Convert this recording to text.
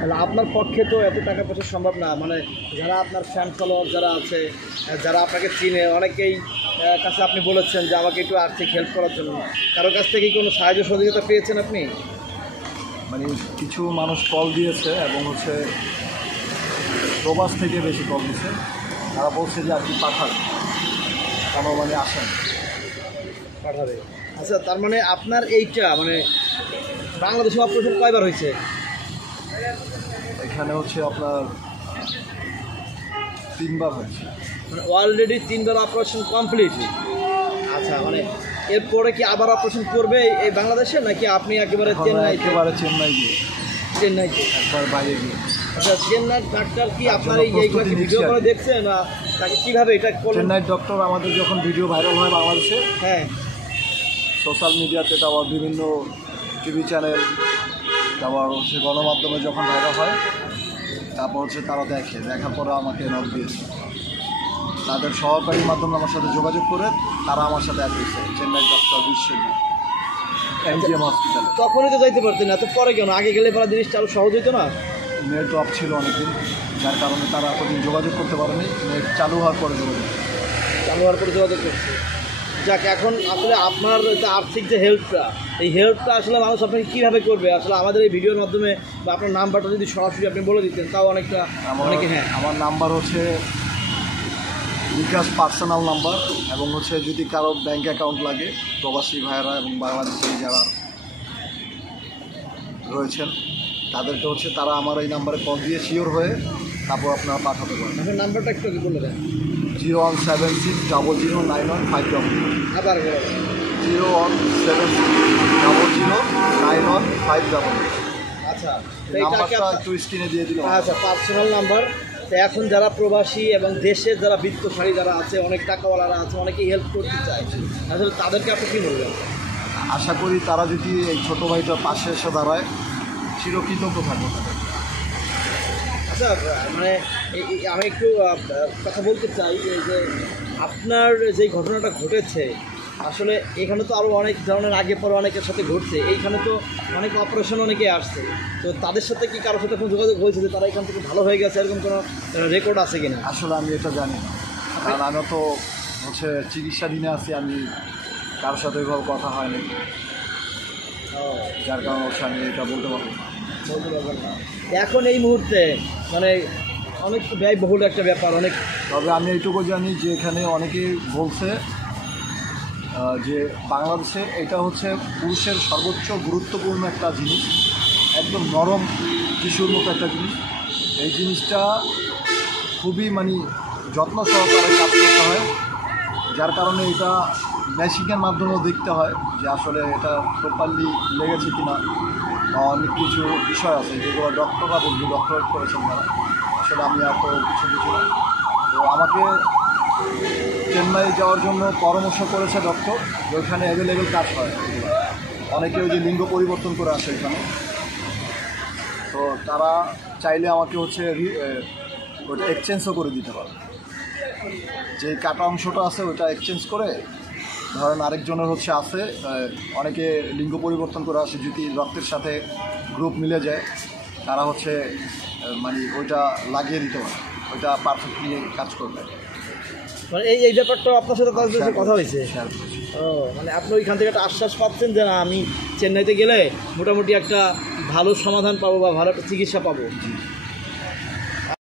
তাহলে আপনার পক্ষে তো এত টাকা পয়সা সম্ভব না, মানে যারা আপনার ফ্যান ফলোয়ার যারা আছে, যারা আপনাকে চিনে, অনেকেই কাছে আপনি বলেছেন যে আমাকে একটু আর্থিক হেল্প করার জন্য, কারোর কাছ থেকে কোনো সাহায্য সহযোগিতা পেয়েছেন আপনি? মানে কিছু মানুষ কল দিয়েছে এবং হচ্ছে প্রবাস থেকে বেশি কল দিচ্ছে, তারা বলছে যে আর কি পাঠান, আমার মানে আসেন পাঠাবে। আচ্ছা, তার মানে আপনার এইটা মানে বাংলাদেশে অপারেশন কয়বার হয়েছে? এখানে হচ্ছে আপনার 3বার হয়েছে। মানে অলরেডি 3বার অপারেশন কমপ্লিট। আচ্ছা, মানে এরপরে কি আবার অপারেশন করবে এই বাংলাদেশে, নাকি আপনি একেবারে একেবারে চেন্নাই গিয়ে, চেন্নাইতে একবার বাইরে গিয়ে? আচ্ছা, চেন্নাই ডাক্তার কি আপনার এইগুলো ভিডিও করে দেখছে না তাকে কীভাবে এটা করলেন? চেন্নাই ডক্টর আমাদের যখন ভিডিও ভাইরাল হয় বাংলাদেশে, হ্যাঁ, সোশ্যাল মিডিয়াতে, তারপর বিভিন্ন টিভি চ্যানেল, তারপর হচ্ছে গণমাধ্যমে যখন ভাইরাল হয়, তারপর হচ্ছে তারা দেখার পরে আমাকে নক দিয়েছে। তাদের সহকারীর মাধ্যমে আমার সাথে যোগাযোগ করে তারা আমার সাথে অ্যাড দিচ্ছে চেন্নাই ডক্টর বিশ্বজিৎ এমজিএম হসপিটালে। তখনই তো যাইতে পারতেন, এত পরে কেন? আগে গেলে পরে জিনিসটা আরও সহজ হতো না? নেট ড্রপ ছিল অনেকদিন, যার কারণে তারা এতদিন যোগাযোগ করতে পারেনি। নেট চালু হওয়ার পরে যোগাযোগ করছে। যাক, এখন আসলে আপনার যে আর্থিক যে হেল্পটা, এই হেল্পটা আসলে মানুষ আপনাকে কীভাবে করবে? আসলে আমাদের এই ভিডিওর মাধ্যমে বা আপনার নাম্বারটা যদি সরাসরি আপনি বলে দিতেন, তাও অনেকটা অনেকে। হ্যাঁ, আমার নাম্বার হচ্ছে বিকাশ পার্সোনাল নাম্বার, এবং হচ্ছে যদি কারো ব্যাঙ্ক অ্যাকাউন্ট লাগে, প্রবাসী ভাইয়েরা এবং বাংলাদেশি যারা রয়েছেন তাদেরকে হচ্ছে তারা আমার এই নাম্বারে কল দিয়ে শিওর হয়ে তারপর আপনারা পাঠাতে পারেন। আপনার নাম্বারটা একটু বলে দেন। 01760091500। আবার 01760091500। আচ্ছা, নাম্বারটা একটু স্ক্রিনে দিয়ে দিলাম। আচ্ছা, পার্সোনাল নাম্বার। তো এখন যারা প্রবাসী এবং দেশের যারা বিত্তশালী যারা আছে, অনেক টাকাওয়ালারা আছে, অনেকেই হেল্প করতে চায়, আসলে তাদেরকে আপনি কী বলবেন? আশা করি তারা যদি এই ছোটো ভাইটার পাশে এসে দাঁড়ায়, চিরকৃতজ্ঞ থাকবে। আচ্ছা, মানে আমি একটু কথা বলতে চাই যে আপনার যে ঘটনাটা ঘটেছে, আসলে এখানে তো আরও অনেক ধরনের আগে পরে অনেকের সাথে ঘটছে, এইখানে তো অনেক অপারেশন অনেকে আসছে, তো তাদের সাথে কি কারোর সাথে কোনো যোগাযোগ হয়েছে যে তারা এখান থেকে ভালো হয়ে গেছে, এরকম কোনো রেকর্ড আছে কিনা? আসলে আমি এটা জানি না, কারণ আমি তো হচ্ছে চিকিৎসাধীনে আছি, আমি কারোর সাথে এভাবে কথা হয়নি, যার কারণে হচ্ছে আমি এটা বলতে পারবো না। এখন এই মুহূর্তে মানে অনেক ব্যয়বহুল একটা ব্যাপার, অনেক। তবে আমি এইটুকু জানি যে এখানে অনেকেই বলছে যে বাংলাদেশে এটা হচ্ছে পুরুষের সর্বোচ্চ গুরুত্বপূর্ণ একটা জিনিস, একদম নরম টিস্যুর মতো একটা জিনিস। এই জিনিসটা খুবই মানে যত্ন সহকারে কাজ করতে হয়, যার কারণে এটা মেশিনের মাধ্যমেও দেখতে হয় যে আসলে এটা প্রপারলি লেগেছে কিনা, বা অনেক কিছু বিষয় আছে যেগুলো ডক্টররা বলবে, ডক্টরেট করেছেন তারা। আসলে আমি এত কিছু বুঝি না। তো আমাকে চেন্নাই যাওয়ার জন্য পরামর্শ করেছে ডক্টর, যে ওইখানে অ্যাভেলেবেল কাজ হয়। অনেকে ওই যে লিঙ্গ পরিবর্তন করে আসে এখানে, তো তারা চাইলে আমাকে হচ্ছে ওটা এক্সচেঞ্জও করে দিতে পারে। যে কাটা অংশটা আছে ওটা এক্সচেঞ্জ করে, ধরেন আরেকজনের হচ্ছে আছে, অনেকে লিঙ্গ পরিবর্তন করে আসে, যদি রক্তের সাথে গ্রুপ মিলে যায় তারা হচ্ছে মানে ওইটা লাগিয়ে দিতে পারে, ওইটা পারফেক্টলি কাজ করবে। মানে এই ব্যাপারটা আপনার সাথে কথা হয়েছে? ও, মানে আপনি ওইখান থেকে একটা আশ্বাস পাচ্ছেন যে না, আমি চেন্নাইতে গেলে মোটামুটি একটা ভালো সমাধান পাবো বা ভালো একটা চিকিৎসা পাবো।